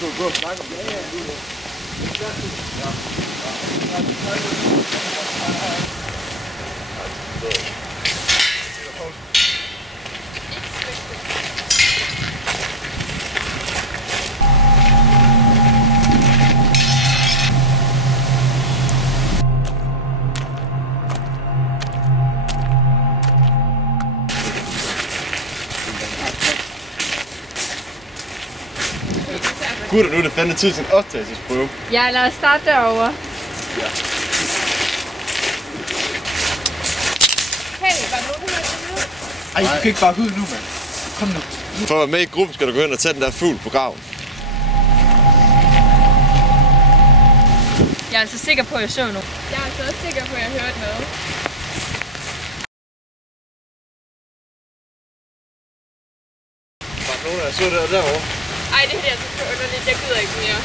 skulle gå og snakke om det. Ja. Gutter, nu er det fandme tid til en optagelsesprøve. Ja, lad os starte derovre. Ja. Hey, var du nogen, der hørte det? Ej, du kan ikke bare gå ud nu, mand. Kom nu. For at være med i gruppen, skal du gå hen og tage den der fugl på graven. Jeg er altså sikker på, at jeg så noget. Jeg er altså også sikker på, at jeg hørte noget. Var der nogen, der så det derovre? Ej, det her er altså for underligt. Jeg gider ikke mere.